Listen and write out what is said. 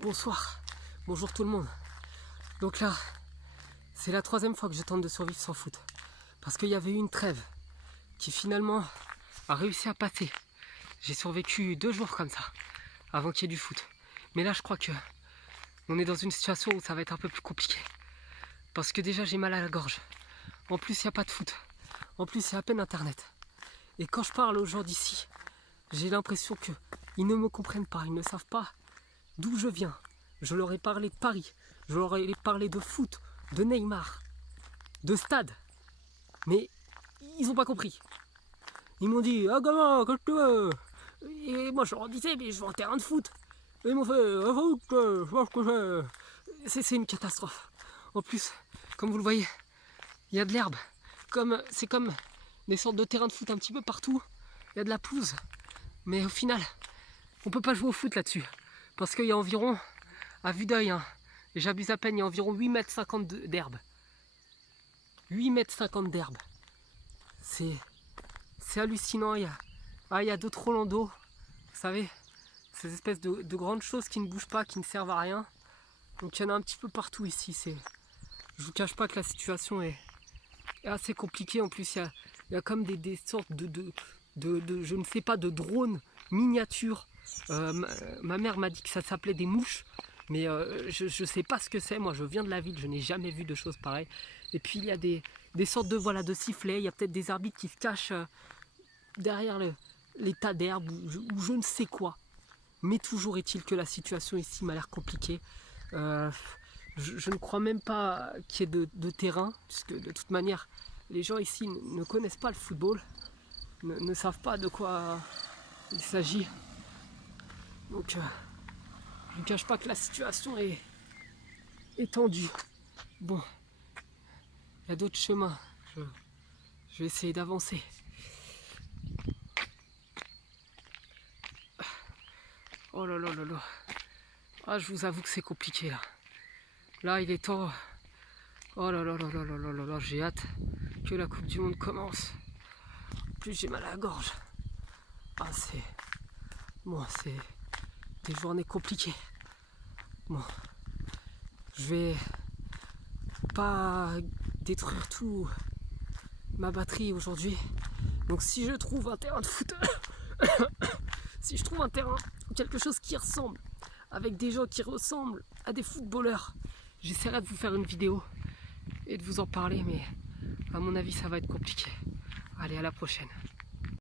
Bonsoir, bonjour tout le monde. Donc là, c'est la 3e fois que je tente de survivre sans foot. Parce qu'il y avait eu une trêve qui finalement a réussi à passer. J'ai survécu 2 jours comme ça, avant qu'il y ait du foot. Mais là, je crois que on est dans une situation où ça va être un peu plus compliqué. Parce que déjà, j'ai mal à la gorge. En plus, il n'y a pas de foot. En plus, il y a à peine internet. Et quand je parle aux gens d'ici, j'ai l'impression qu'ils ne me comprennent pas, ils ne savent pas d'où je viens. Je leur ai parlé de Paris, je leur ai parlé de foot, de Neymar, de stade. Mais ils n'ont pas compris. Ils m'ont dit « Ah gamin, qu'est-ce que tu veux ?» Et moi je leur disais « Mais je veux un terrain de foot !» Et ils m'ont fait « Ah foot, je pense que c'est une catastrophe. » En plus, comme vous le voyez, il y a de l'herbe. C'est comme des sortes de terrains de foot un petit peu partout. Il y a de la pelouse. Mais au final, on ne peut pas jouer au foot là-dessus. Parce qu'il y a environ, à vue d'œil, hein, et j'abuse à peine, il y a environ 8,50 m d'herbe. 8,50 m d'herbe. C'est hallucinant. Il y a d'autres Rolando, vous savez, ces espèces de grandes choses qui ne bougent pas, qui ne servent à rien. Donc il y en a un petit peu partout ici. Je vous cache pas que la situation est assez compliquée. En plus, il y a comme des sortes de je ne sais pas, de drones miniatures. Ma mère m'a dit que ça s'appelait des mouches, mais je ne sais pas ce que c'est. Moi, je viens de la ville, je n'ai jamais vu de choses pareilles. Et puis, il y a des sortes de sifflets. Il y a peut-être des arbitres qui se cachent derrière les tas d'herbe ou je ne sais quoi. Mais toujours est-il que la situation ici m'a l'air compliquée. Je ne crois même pas qu'il y ait de terrain, puisque de toute manière, les gens ici ne connaissent pas le football, ne savent pas de quoi il s'agit. Donc, je ne cache pas que la situation est tendue. Bon, il y a d'autres chemins. Je vais essayer d'avancer. Oh là là là là. Ah, je vous avoue que c'est compliqué là. Là, il est temps. Oh là là là là là là là là. J'ai hâte que la Coupe du Monde commence. En plus, j'ai mal à la gorge. Ah, c'est des journées compliquées. Bon, je vais pas détruire tout ma batterie aujourd'hui. Donc si je trouve un terrain de foot, si je trouve un terrain ou quelque chose qui ressemble, avec des gens qui ressemblent à des footballeurs, j'essaierai de vous faire une vidéo et de vous en parler, mais à mon avis ça va être compliqué. Allez, à la prochaine.